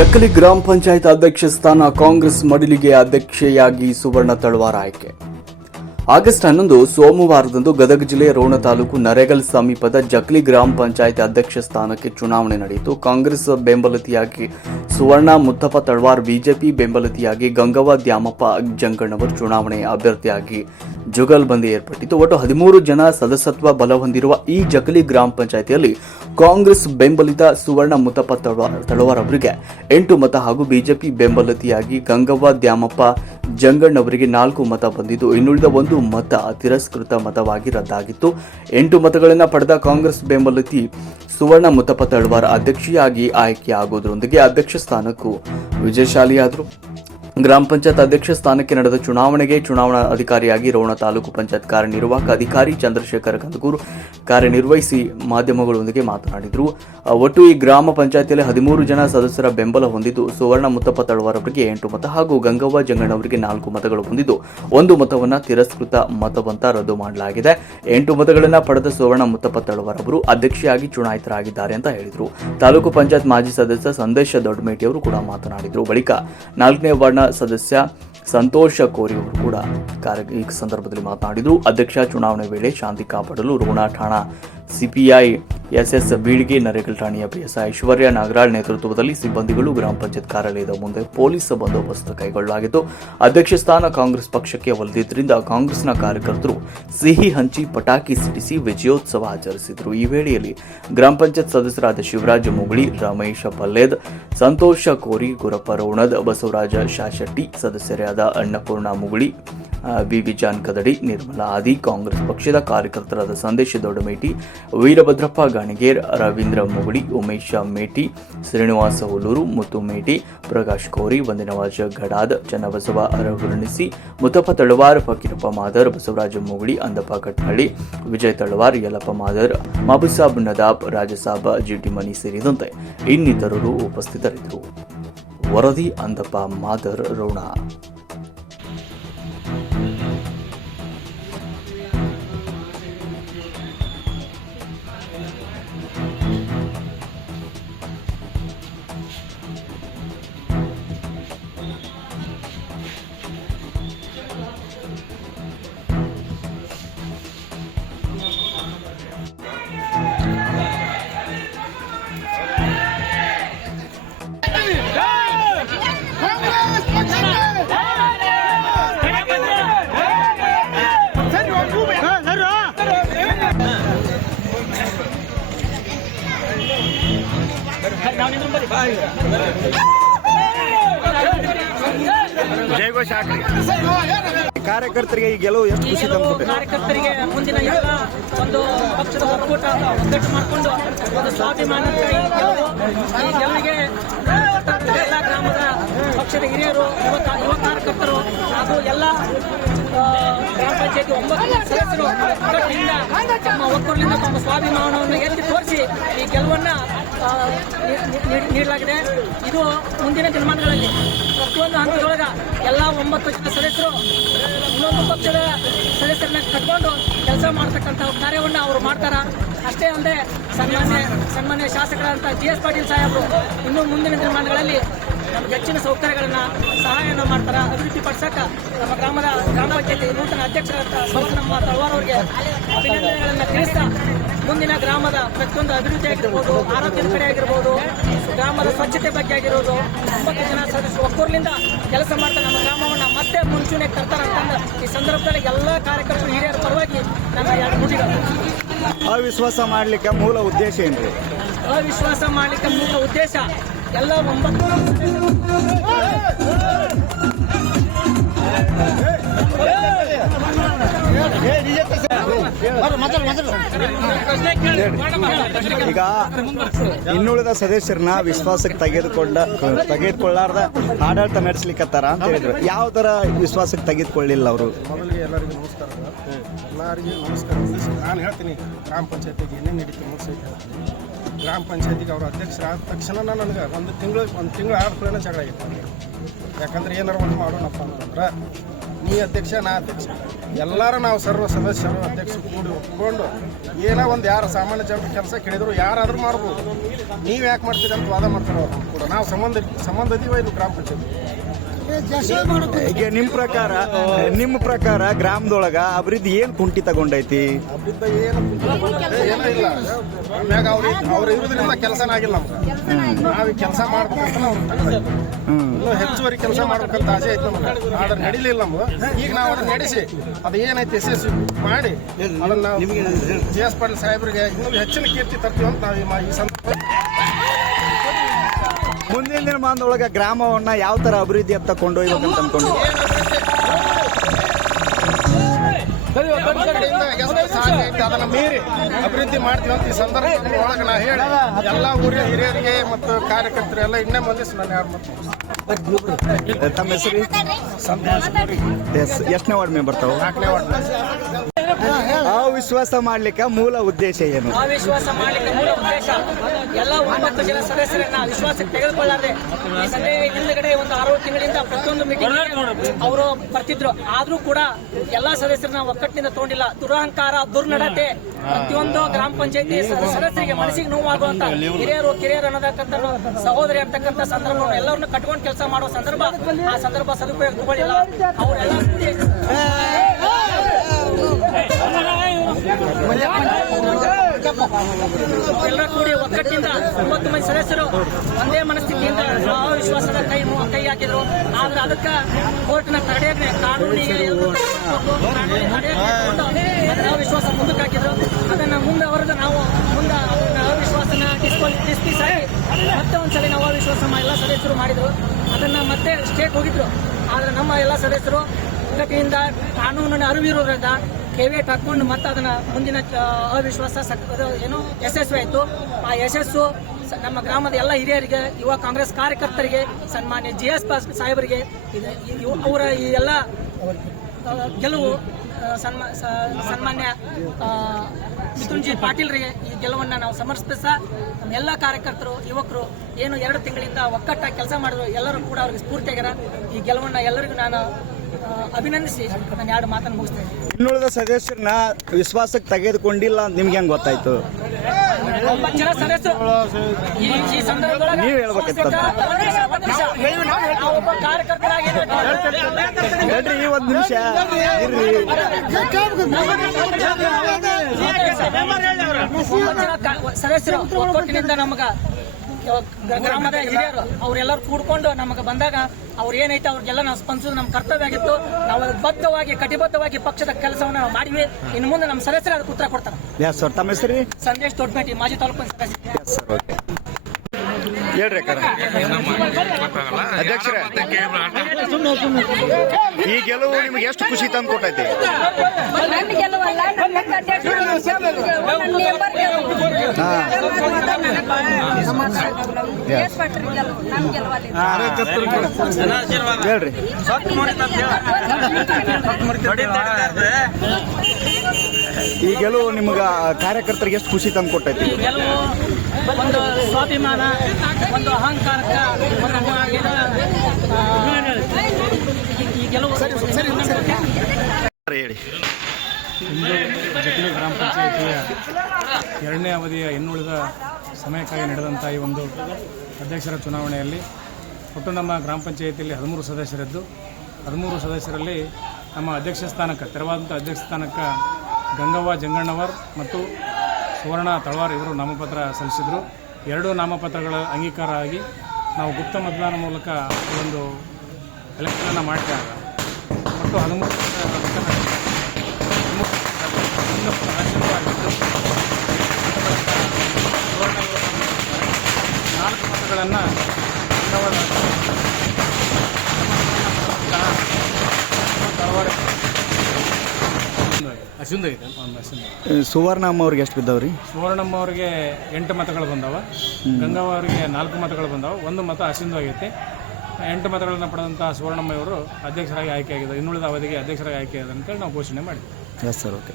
ಜಕ್ಕಲಿ ಗ್ರಾಮ ಪಂಚಾಯತ್ ಅಧ್ಯಕ್ಷ ಸ್ಥಾನ ಕಾಂಗ್ರೆಸ್ ಮಡಿಲಿಗೆ ಅಧ್ಯಕ್ಷೆಯಾಗಿ ಸುವರ್ಣ ತಳವಾರ ಆಯ್ಕೆ. ಆಗಸ್ಟ್ ಹನ್ನೊಂದು ಸೋಮವಾರದಂದು ಗದಗ ಜಿಲ್ಲೆಯ ರೋಣ ತಾಲೂಕು ನರೇಗಲ್ ಸಮೀಪದ ಜಕ್ಲಿ ಗ್ರಾಮ ಪಂಚಾಯತ್ ಅಧ್ಯಕ್ಷ ಸ್ಥಾನಕ್ಕೆ ಚುನಾವಣೆ ನಡೆಯಿತು. ಕಾಂಗ್ರೆಸ್ ಬೆಂಬಲಿತಿಯಾಗಿ ಸುವರ್ಣ ಮುತ್ತಪ್ಪ ತಳವಾರ್, ಬಿಜೆಪಿ ಬೆಂಬಲಿತಿಯಾಗಿ ಗಂಗವ್ವ ದ್ಯಾಮಪ್ಪ ಜಂಗಣ್ಣವರು ಚುನಾವಣೆ ಅಭ್ಯರ್ಥಿಯಾಗಿ ಜುಗಲ್ಬಂದಿ ಏರ್ಪಟ್ಟಿತು ಒಟ್ಟು ಹದಿಮೂರು ಜನ ಸದಸ್ಯತ್ವ ಬಲ ಹೊಂದಿರುವ ಈ ಜಕಲಿ ಗ್ರಾಮ ಪಂಚಾಯತಿಯಲ್ಲಿ ಕಾಂಗ್ರೆಸ್ ಬೆಂಬಲಿತ ಸುವರ್ಣ ಮುತ್ತಪ್ಪ ತಳವಾರ್ ತಳವಾರ್ ಅವರಿಗೆ ಎಂಟು ಮತ ಹಾಗೂ ಬಿಜೆಪಿ ಬೆಂಬಲಿತಿಯಾಗಿ ಗಂಗವ್ವ ದ್ಯಾಮಪ್ಪ ಜಂಗಣ್ಣ ಅವರಿಗೆ ನಾಲ್ಕು ಮತ ಬಂದಿದ್ದು. ಇನ್ನುಳಿದ ಒಂದು ಮತ ತಿರಸ್ಕೃತ ಮತವಾಗಿ ರದ್ದಾಗಿತ್ತು. ಎಂಟು ಮತಗಳನ್ನು ಪಡೆದ ಕಾಂಗ್ರೆಸ್ ಬೆಂಬಲಿತಿ ಸುವರ್ಣ ಮುತ್ತಪ್ಪ ತಳ್ವಾರ್ ಅಧ್ಯಕ್ಷೆಯಾಗಿ ಆಯ್ಕೆಯಾಗುವುದರೊಂದಿಗೆ ಅಧ್ಯಕ್ಷ ಸ್ಥಾನಕ್ಕೂ ವಿಜಯಶಾಲಿಯಾದರು. ಗ್ರಾಮ ಪಂಚಾಯತ್ ಅಧ್ಯಕ್ಷ ಸ್ಥಾನಕ್ಕೆ ನಡೆದ ಚುನಾವಣೆಗೆ ಚುನಾವಣಾ ಅಧಿಕಾರಿಯಾಗಿ ರೋಣ ತಾಲೂಕು ಪಂಚಾಯತ್ ಕಾರ್ಯನಿರ್ವಾಹಕ ಅಧಿಕಾರಿ ಚಂದ್ರಶೇಖರ್ ಕಂದಕೂರು ಕಾರ್ಯನಿರ್ವಹಿಸಿ ಮಾಧ್ಯಮಗಳೊಂದಿಗೆ ಮಾತನಾಡಿದರು. ಒಟ್ಟು ಈ ಗ್ರಾಮ ಪಂಚಾಯತಿಯಲ್ಲಿ ಹದಿಮೂರು ಜನ ಸದಸ್ಯರ ಬೆಂಬಲ ಹೊಂದಿದ್ದು, ಸುವರ್ಣ ಮುತ್ತಪ್ಪ ತಳವಾರವರಿಗೆ ಎಂಟು ಮತ ಹಾಗೂ ಗಂಗವ್ವ ಜಂಗಣ್ಣವರಿಗೆ ನಾಲ್ಕು ಮತಗಳು ಹೊಂದಿದ್ದು, ಒಂದು ಮತವನ್ನು ತಿರಸ್ಕೃತ ಮತವಂತ ರದ್ದು ಮಾಡಲಾಗಿದೆ. ಎಂಟು ಮತಗಳನ್ನು ಪಡೆದ ಸುವರ್ಣ ಮುತ್ತಪ್ಪ ತಳವಾರವರು ಅಧ್ಯಕ್ಷಿಯಾಗಿ ಚುನಾಯಿತರಾಗಿದ್ದಾರೆ ಅಂತ ಹೇಳಿದರು. ತಾಲೂಕು ಪಂಚಾಯತ್ ಮಾಜಿ ಸದಸ್ಯ ಸಂದೇಶ ದೊಡ್ಡಮೇಟಿ ಅವರು ಕೂಡ ಮಾತನಾಡಿದರು. ಬಳಿಕ ನಾಲ್ಕನೇ ವಾರ್ಡ್ನ ಸದಸ್ಯ ಸಂತೋಷ ಕೋರಿ ಅವರು ಕೂಡ ಕಾರ್ಯ ಈ ಸಂದರ್ಭದಲ್ಲಿ ಮಾತನಾಡಿದರು. ಅಧ್ಯಕ್ಷ ಚುನಾವಣೆ ವೇಳೆ ಶಾಂತಿ ಕಾಪಾಡಲು ರೋಣ ಠಾಣಾ ಸಿಪಿಐ, ಎಸ್ಎಸ್ ಬೀಳ್ಗೆ, ನರೇಗಲ್ ಠಾಣೆಯ ಪಿಎಸ್ ಐಶ್ವರ್ಯ ನಾಗರಾಳ್ ನೇತೃತ್ವದಲ್ಲಿ ಸಿಬ್ಬಂದಿಗಳು ಗ್ರಾಮ ಪಂಚಾಯತ್ ಕಾರ್ಯಾಲಯದ ಮುಂದೆ ಪೊಲೀಸ್ ಬಂದೋಬಸ್ತ್ ಕೈಗೊಳ್ಳಲಾಗಿತ್ತು. ಅಧ್ಯಕ್ಷ ಸ್ಥಾನ ಕಾಂಗ್ರೆಸ್ ಪಕ್ಷಕ್ಕೆ ಒಲಿದಿದ್ದರಿಂದ ಕಾಂಗ್ರೆಸ್ನ ಕಾರ್ಯಕರ್ತರು ಸಿಹಿ ಹಂಚಿ ಪಟಾಕಿ ಸಿಡಿಸಿ ವಿಜಯೋತ್ಸವ ಆಚರಿಸಿದರು. ಈ ವೇಳೆಯಲ್ಲಿ ಗ್ರಾಮ ಪಂಚಾಯತ್ ಸದಸ್ಯರಾದ ಶಿವರಾಜ ಮುಗುಳಿ, ರಮೇಶ ಪಲ್ಲೇದ್, ಸಂತೋಷ ಕೋರಿ, ಗುರಪ್ಪ ರೋಣದ್, ಬಸವರಾಜ ಶಾಶೆಟ್ಟಿ, ಸದಸ್ಯರಾದ ಅನ್ನಪೂರ್ಣ ಮುಗುಳಿ ಬಿಬಿ ಜಾನ್ ಕದಡಿ, ನಿರ್ಮಲಾ ಆದಿ, ಕಾಂಗ್ರೆಸ್ ಪಕ್ಷದ ಕಾರ್ಯಕರ್ತರಾದ ಸಂದೇಶ ದೊಡ್ಡಮೇಟಿ ವೀರಭದ್ರಪ್ಪ ಗಾಣಿಗೇರ್, ರವೀಂದ್ರ ಮುಗುಳಿ ಉಮೇಶ ಮೇಟಿ, ಶ್ರೀನಿವಾಸ ಹುಲ್ಲೂರು, ಮುತ್ತು ಮೇಟಿ, ಪ್ರಕಾಶ್ ಕೋರಿ, ವಂದಿನವಾಜ ಗಡಾದ್, ಚನ್ನಬಸವ ಅರಹುರ್ಣಿಸಿ ಮುತ್ತಪ್ಪ ತಳವಾರ್, ಫಕೀರಪ್ಪ ಮಾದರ್, ಬಸವರಾಜ ಮುಗುಳಿ ಅಂದಪ್ಪ ಕಟ್ನಳ್ಳಿ, ವಿಜಯ್ ತಳವಾರ್, ಯಲ್ಲಪ್ಪ ಮಾದರ್ ಮಬುಸಾಬ್ ನದಾಬ್, ರಾಜಸಾಬ್, ಜಿಟಿ ಮನಿ ಸೇರಿದಂತೆ ಇನ್ನಿತರರು ಉಪಸ್ಥಿತರಿದ್ದರು. ವರದಿ, ಅಂದಪ್ಪ ಮಾದರ್, ರೋಣ. ಜಯಘೋಷ ಹಾಕ್ರಿ ಕಾರ್ಯಕರ್ತರಿಗೆ ಈ ಗೆಲುವು ಎಷ್ಟು ಖುಷಿ ತಂದಿದೆ ಕಾರ್ಯಕರ್ತರಿಗೆ ಮುಂದಿನ ಎಲ್ಲ ಒಂದು ಪಕ್ಷದ ಒಕ್ಕೂಟ ಒಗ್ಗಟ್ಟು ಮಾಡಿಕೊಂಡು ಒಂದು ಸ್ವಾಭಿಮಾನಕ್ಕೆ ಈ ಗೆಲುವು ಈ ಗೆಲುವಿಗೆ ಎಲ್ಲ ಗ್ರಾಮದ ಪಕ್ಷದ ಹಿರಿಯರು ಯುವ ಕಾರ್ಯಕರ್ತರು ಹಾಗೂ ಎಲ್ಲ ಗ್ರಾಮ ಪಂಚಾಯತಿ ಒಂಬತ್ತು ಸದಸ್ಯರು ತಮ್ಮ ಒಕ್ಕೂರಿನಿಂದ ತಮ್ಮ ಸ್ವಾಭಿಮಾನವನ್ನು ಎತ್ತಿ ತೋರಿಸಿ ಈ ಗೆಲುವನ್ನ ನೀಡಲಾಗಿದೆ. ಇದು ಮುಂದಿನ ದಿನಮಾನಗಳಲ್ಲಿ ಪ್ರತಿಯೊಂದು ಹಂತದೊಳಗ ಎಲ್ಲ ಒಂಬತ್ತು ಜನ ಸದಸ್ಯರು, ಇನ್ನೊಂದು ಪಕ್ಷದ ಸದಸ್ಯರನ್ನ ಕಟ್ಕೊಂಡು ಕೆಲಸ ಮಾಡ್ತಕ್ಕಂಥ ಕಾರ್ಯವನ್ನ ಅವರು ಮಾಡ್ತಾರ. ಅಷ್ಟೇ ಅಲ್ಲದೆ ಸನ್ಮಾನ್ಯ ಸನ್ಮಾನ್ಯ ಶಾಸಕರಾದಂಥ ಜಿ ಎಸ್ ಪಾಟೀಲ್ ಸಾಹೇಬರು ಇನ್ನೂ ಮುಂದಿನ ದಿನಮಾನಗಳಲ್ಲಿ ನಮ್ಗೆ ಹೆಚ್ಚಿನ ಸೌಕರ್ಯಗಳನ್ನ ಸಹಾಯನ ಮಾಡ್ತಾರೆ. ಅಭಿವೃದ್ಧಿ ಪಡಿಸಕ ನಮ್ಮ ಗ್ರಾಮದ ಗ್ರಾಮ ಪಂಚಾಯತಿ ನೂತನ ಅಧ್ಯಕ್ಷರಾದ ನಮ್ಮ ತಳವಾರ್ ಅವರಿಗೆ ಅಭಿನಂದನೆಗಳನ್ನ ತಿಳಿಸ್ತಾ ಮುಂದಿನ ಗ್ರಾಮದ ಪ್ರತಿಯೊಂದು ಅಭಿವೃದ್ಧಿ ಆಗಿರ್ಬೋದು ಆರೋಗ್ಯದ ಕಡೆ ಆಗಿರ್ಬೋದು ಗ್ರಾಮದ ಸ್ವಚ್ಛತೆ ಬಗ್ಗೆ ಆಗಿರೋದು ಒಂಬತ್ತು ಜನ ಸದಸ್ಯರು ಒಕ್ಕೂರ್ಲಿಂದ ಕೆಲಸ ಮಾಡ್ತಾ ನಮ್ಮ ಗ್ರಾಮವನ್ನು ಮತ್ತೆ ಮುಂಚೂಣಿ ತರ್ತಾರೆ ಅಂತಂದು ಈ ಸಂದರ್ಭದಲ್ಲಿ ಎಲ್ಲ ಕಾರ್ಯಕರ್ತರು ಹಿರಿಯರ ಪರವಾಗಿ ನನ್ನ ಎರಡು ನುಡಿಗಳು. ಅವಿಶ್ವಾಸ ಮಾಡಲಿಕ್ಕೆ ಮೂಲ ಉದ್ದೇಶ ಏನ್ರಿ? ಅವಿಶ್ವಾಸ ಮಾಡಲಿಕ್ಕೆ ಮೂಲ ಉದ್ದೇಶ ಎಲ್ಲ ಒಂಬತ್ತು ಈಗ ಇನ್ನುಳಿದ ಸದಸ್ಯರನ್ನ ವಿಶ್ವಾಸಕ್ಕೆ ತೆಗೆದುಕೊಂಡ ತೆಗೆದುಕೊಳ್ಳಾರ್ದ ಆಡಳಿತ ನಡೆಸ್ಲಿಕ್ಕತ್ತಾರ ಅಂತ ಹೇಳಿದ್ರು. ಯಾವ ತರ ವಿಶ್ವಾಸಕ್ಕೆ ತೆಗೆದುಕೊಳ್ಳಿಲ್ಲ ಅವರು? ಎಲ್ಲರಿಗೂ ನಮಸ್ಕಾರ. ಎಲ್ಲರಿಗೂ ನಮಸ್ಕಾರ. ನಾನು ಹೇಳ್ತೀನಿ ಗ್ರಾಮ ಪಂಚಾಯತಿಗೆ ಏನೇನು ನಡೀತು ಸಹಿತ ಗ್ರಾಮ ಪಂಚಾಯತಿಗೆ ಅವ್ರ ಅಧ್ಯಕ್ಷರಾದ ತಕ್ಷಣ ನನಗೆ ಒಂದು ತಿಂಗಳು ಒಂದು ತಿಂಗಳು ಆದ ಕೂಡ ಜಗಳ ಆಗಿತ್ತು. ಯಾಕಂದ್ರೆ ಏನಾರು ಒಂದು ಮಾಡೋಣಪ್ಪ ಅಂತಂದ್ರೆ ನೀ ಅಧ್ಯಕ್ಷ, ನಾ ಅಧ್ಯಕ್ಷ. ಎಲ್ಲರೂ ನಾವು ಸರ್ವ ಸದಸ್ಯರು, ಅಧ್ಯಕ್ಷರು ಕೂಡಿ ಒಪ್ಕೊಂಡು ಏನೋ ಒಂದು ಯಾರು ಸಾಮಾನ್ಯ ಜನರ ಕೆಲಸ ಕೇಳಿದ್ರು, ಯಾರಾದರೂ ಮಾಡ್ಬೋದು. ನೀವು ಯಾಕೆ ಮಾಡ್ತೀರಿ ಅಂತ ವಾದ ಮಾಡ್ತಾರೆ ಅವ್ರು ಕೂಡ. ನಾವು ಸಂಬಂಧ ಸಂಬಂಧ ಇದೀವ ಇದು ಗ್ರಾಮ ಪಂಚಾಯತ್. ಈಗ ನಿಮ್ಮ ಪ್ರಕಾರ ನಿಮ್ಮ ಪ್ರಕಾರ ಗ್ರಾಮದೊಳಗ ಅಭಿವೃದ್ಧಿ ಏನ್ ಕುಂಠಿತಗೊಂಡೈತಿ ಅವ್ರು ಇರೋದ್ರಿಂದ ಆಗಿಲ್ಲ ಕೆಲಸ ಹೆಚ್ಚುವರಿ ಕೆಲಸ ಮಾಡ್ಬೇಕಂತ ಆಸೆ ಐತೆ ನಮ್ಗೆ ಆದ್ರೆ ನಡಿಲಿಲ್ಲ ಈಗ ನಾವು ಅದನ್ನ ನಡೆಸಿ ಅದು ಏನೈತೆ ಯಶಸ್ವಿ ಮಾಡಿ ಅದನ್ನ ಜಿ ಎಸ್ ಪಾಟೀಲ್ ಸಾಹೇಬರಿಗೆ ಇನ್ನೂ ಹೆಚ್ಚಿನ ಕೀರ್ತಿ ತರ್ತೀವಿ ಅಂತ ನಾವು ಈ ಸಂದರ್ಭ ಮುಂದಿನ ದಿನಮಾನದೊಳಗೆ ಗ್ರಾಮವನ್ನ ಯಾವ ತರ ಅಭಿವೃದ್ಧಿ ಅಂತ ಕೊಂಡೊಯ್ಬೇಕಂತ ಅದನ್ನ ಮೀರಿ ಅಭಿವೃದ್ಧಿ ಮಾಡ್ತೀವಿ ಅಂತ ಈ ಸಂದರ್ಭ ಒಳಗೆ ನಾ ಹೇಳಿ ಎಲ್ಲ ಊರಿನ ಹಿರಿಯರಿಗೆ ಮತ್ತು ಕಾರ್ಯಕರ್ತರು ಎಲ್ಲ ಇನ್ನೇ ಮಂದಿಸ್ ನಾನು ಯಾರು ಮತ್ತು. ತಮ್ಮ ಹೆಸರು? ಎಷ್ಟನೇ ವಾರ್ಡ್ ಮೆಂಬರ್ ತಾವು? ನಾಲ್ಕನೇ ವಾರ್ಡ್ ಅವಿಶ್ವಾಸ ಮಾಡ್ಲಿಕ್ಕೆ ಮೂಲ ಉದ್ದೇಶ ಏನು? ವಿಶ್ವಾಸ ಮಾಡ್ಲಿಕ್ಕೆ ಮೂಲ ಉದ್ದೇಶ ಎಲ್ಲ ಒಂಬತ್ತು ಜನ ಸದಸ್ಯರನ್ನ ವಿಶ್ವಾಸಕ್ಕೆ ತೆಗೆದುಕೊಳ್ಳಾರೆ ಈ ಸಭೆ ಹಿಂದ್ಗಡೆ ಒಂದು ಆರು ತಿಂಗಳಿಂದ ಪ್ರತಿಯೊಂದು ಮೀಟಿಂಗ್ ಅವರು ಬರ್ತಿದ್ರು. ಆದ್ರೂ ಕೂಡ ಎಲ್ಲಾ ಸದಸ್ಯರನ್ನ ಒಕ್ಕಟ್ಟಿನಿಂದ ತಗೊಂಡಿಲ್ಲ. ದುರಹಂಕಾರ, ದುರ್ನಡತೆ ಪ್ರತಿಯೊಂದು ಗ್ರಾಮ ಪಂಚಾಯತಿ ಸದಸ್ಯರಿಗೆ ಮನಸ್ಸಿಗೆ ನೋವಾಗುವಂತ ಹಿರಿಯರು, ಕಿರಿಯರು ಅನ್ನತಕ್ಕಂಥ ಸಹೋದರಿ ಅಂತಕ್ಕಂಥ ಸಂದರ್ಭ ಎಲ್ಲರನ್ನು ಕಟ್ಕೊಂಡು ಕೆಲಸ ಮಾಡುವ ಸಂದರ್ಭ ಆ ಸಂದರ್ಭ ಸದುಪಯೋಗ ತಗೊಳ್ಳಿಲ್ಲ ಅವರೆಲ್ಲ ಎಲ್ಲರ ಕೂಡಿ ಒಕ್ಕಟ್ಟಿಂದ ಒಂಬತ್ತು ಮಂದಿ ಸದಸ್ಯರು ಒಂದೇ ಮನಸ್ಥಿತಿಯಿಂದ ಅವಿಶ್ವಾಸದ ಕೈ ಕೈ ಹಾಕಿದ್ರು. ಆದ್ರೆ ಅದಕ್ಕೆ ಕೋರ್ಟ್ನ ತಡೆಯಾಜ್ಞೆ ಕಾನೂನಿಗೆ ಅವಿಶ್ವಾಸ ಮುಂದಕ್ಕೆ ಹಾಕಿದ್ರು. ಅದನ್ನ ಮುಂದೆ ಅವರದ ನಾವು ಮುಂದೆ ಅದನ್ನ ಅವಿಶ್ವಾಸನ ಮತ್ತೆ ಒಂದ್ಸಲ ನಾವು ಅವಿಶ್ವಾಸ ಎಲ್ಲ ಸದಸ್ಯರು ಮಾಡಿದ್ರು. ಅದನ್ನ ಮತ್ತೆ ಸ್ಟೇಟ್ ಹೋಗಿದ್ರು. ಆದ್ರೆ ನಮ್ಮ ಎಲ್ಲ ಸದಸ್ಯರು ಒಗ್ಗಟ್ಟಿನಿಂದ ಕಾನೂನಿನ ಅರಿವಿರೋದ್ರಿಂದ ಕೆವೇಟ್ ಹಾಕೊಂಡು ಮತ್ತೆ ಅದನ್ನ ಮುಂದಿನ ಅವಿಶ್ವಾಸ ಏನು ಯಶಸ್ವಿ ಆಯಿತು. ಆ ಯಶಸ್ಸು ನಮ್ಮ ಗ್ರಾಮದ ಎಲ್ಲ ಹಿರಿಯರಿಗೆ ಯುವ ಕಾಂಗ್ರೆಸ್ ಕಾರ್ಯಕರ್ತರಿಗೆ ಸನ್ಮಾನ್ಯ ಜಿ ಎಸ್ ಪಾಸ್ ಸಾಹೇಬರಿಗೆ ಅವರ ಈ ಎಲ್ಲ ಗೆಲುವು ಆ, ಸನ್ಮಾ ಸನ್ಮಾನ್ಯ ಮಿಥುನ್ಜಿ ಪಾಟೀಲ್ರಿಗೆ ಈ ಗೆಲುವನ್ನು ನಾವು ಸಮರ್ಪಿಸ ನಮ್ಮ ಎಲ್ಲ ಕಾರ್ಯಕರ್ತರು ಯುವಕರು ಏನು ಎರಡು ತಿಂಗಳಿಂದ ಒಕ್ಕಟ್ಟಾಗಿ ಕೆಲಸ ಮಾಡಿದ್ರು ಎಲ್ಲರೂ ಕೂಡ ಅವ್ರಿಗೆ ಸ್ಫೂರ್ತಿಯಾಗ್ಯಾರ. ಈ ಗೆಲುವನ್ನು ಎಲ್ಲರಿಗೂ ನಾನು ಅಭಿನಂದಿಸಿ ನಾನು ಎರಡು ಮಾತನ್ನು ಮುಗಿಸ್ತೇನೆ. ಇನ್ನುಳಿದ ಸದಸ್ಯರನ್ನ ವಿಶ್ವಾಸಕ್ಕೆ ತೆಗೆದುಕೊಂಡಿಲ್ಲ ಅಂತ ನಿಮ್ಗೆ ಹೆಂಗ್ ಗೊತ್ತಾಯ್ತು? ಒಂಬತ್ತು ಜನ ಸದಸ್ಯರು. ಈ ಈ ಸಂದರ್ಭದೊಳಗೆ ನೀವ್ ಒಬ್ಬ ಕಾರ್ಯಕರ್ತರಾಗಿ ಹೇಳ್ರಿ ಈ ಒಂದ್ ನಿಮಿಷ. ಇರ್ರಿ. ಒಂಬತ್ತು ಜನ ಕಾ- ಸದಸ್ಯರು ಒಕ್ಕಟ್ಟಿನಿಂದ ನಮಗ ಗ್ರಾಮದ ಹಿರಿಯರು ಅವರೆಲ್ಲರೂ ಕೂಡ್ಕೊಂಡು ನಮಗೆ ಬಂದಾಗ ಅವ್ರು ಏನೈತೆ ಅವ್ರಿಗೆಲ್ಲ ನಾವು ಸ್ಪಂದಿಸೋದು ನಮ್ಮ ಕರ್ತವ್ಯ ಆಗಿತ್ತು. ನಾವು ಬದ್ಧವಾಗಿ ಕಟಿಬದ್ಧವಾಗಿ ಪಕ್ಷದ ಕೆಲಸವನ್ನು ನಾವು ಮಾಡಿವಿ ಇನ್ನು ಮುಂದೆ ನಮ್ಮ ಸದಸ್ಯರು ಅದಕ್ಕೆ ಉತ್ತರ ಕೊಡ್ತಾರೆ. ಎಸ್ ಸರ್ ತಮ್ಮ ಹೆಸರು? ಸಂದೇಶ್ ದೊಡ್ಡಮೇಟಿ ಮಾಜಿ ತಾಲೂಕು ಸದಸ್ಯ. ಹೇಳ್ರಿ ಅಕ್ಕ. ಅಧ್ಯಕ್ಷರೇ ಈ ಗೆಲುವು ನಿಮ್ಗೆ ಎಷ್ಟು ಖುಷಿ ತಂದು ಕೊಟ್ಟೈತಿ? ನನ್ನ ಗೆಲುವಲ್ಲ ನನ್ನ ಅಧ್ಯಕ್ಷರು ನನ್ನ ನೇಬರ್ ಗೆಲುವು. ಹಾ ಎಸ್ ಭಟ್ರ ಗೆಲುವು, ನನ್ನ ಗೆಲುವಲ್ಲ ಇದು. ಹೇಳ್ರಿ ಈ ಗೆಲುವು ನಿಮ್ಗೆ ಕಾರ್ಯಕರ್ತರಿಗೆ ಎಷ್ಟು ಖುಷಿ ತಂದು ಕೊಟ್ಟೈತಿ? ಗೆಲುವು ಒಂದು ಸ್ವಾಭಿಮಾನ ಒಂದು ಅಹಂಕಾರಕ್ಕ ಈ ಗೆಲುವು ಹೇಳಿ. ಇಂದು ಜಗಲಿ ಗ್ರಾಮ ಪಂಚಾಯಿತಿಯ ಎರಡನೇ ಅವಧಿಯ ಇನ್ನುಳಿದ ಸಮಯಕ್ಕಾಗಿ ನಡೆದಂಥ ಈ ಒಂದು ಅಧ್ಯಕ್ಷರ ಚುನಾವಣೆಯಲ್ಲಿ ಒಟ್ಟು ನಮ್ಮ ಗ್ರಾಮ ಪಂಚಾಯಿತಿಯಲ್ಲಿ ಹದಿಮೂರು ಸದಸ್ಯರಿದ್ದು ಹದಿಮೂರು ಸದಸ್ಯರಲ್ಲಿ ನಮ್ಮ ಅಧ್ಯಕ್ಷ ಸ್ಥಾನಕ್ಕೆ ತೆರವಾದಂಥ ಅಧ್ಯಕ್ಷ ಸ್ಥಾನಕ್ಕೆ ಗಂಗವ್ವ ಜಂಗಣ್ಣವರ್ ಮತ್ತು ಸುವರ್ಣ ತಳವಾರ್ ಇವರು ನಾಮಪತ್ರ ಸಲ್ಲಿಸಿದರು. ಎರಡೂ ನಾಮಪತ್ರಗಳ ಅಂಗೀಕಾರ ಆಗಿ ನಾವು ಗುಪ್ತ ಮತದಾನ ಮೂಲಕ ಒಂದು ಎಲೆಕ್ಷನನ್ನು ಮಾಡಿದಾಗ ಒಟ್ಟು ಹದಿಮೂರು ನಾಲ್ಕು ಮತಗಳನ್ನು ಅಶ್ವಿಂದ ಐತೆ ಒಂದು ಸುವರ್ಣಮ್ಮ ಅವ್ರಿಗೆ ಎಷ್ಟು ಬಿದ್ದಾವ್ರಿ? ಸುವರ್ಣಮ್ಮ ಅವರಿಗೆ ಎಂಟು ಮತಗಳು ಬಂದವ. ಗಂಗವ್ವ ಅವರಿಗೆ ನಾಲ್ಕು ಮತಗಳು ಬಂದವ. ಒಂದು ಮತ ಅಸಿಂಧು ಆಗೈತೆ. ಎಂಟು ಮತಗಳನ್ನು ಪಡೆದಂತಹ ಸುವರ್ಣಮ್ಮ ಇವರು ಅಧ್ಯಕ್ಷರಾಗಿ ಆಯ್ಕೆಯಾಗಿದ್ದಾರೆ ಇನ್ನುಳಿದ ಅವಧಿಗೆ ಅಧ್ಯಕ್ಷರಾಗಿ ಆಯ್ಕೆಯಾಗಿದೆ ಅಂತೇಳಿ ನಾವು ಘೋಷಣೆ ಮಾಡಿದ್ವಿ. Yes sir okay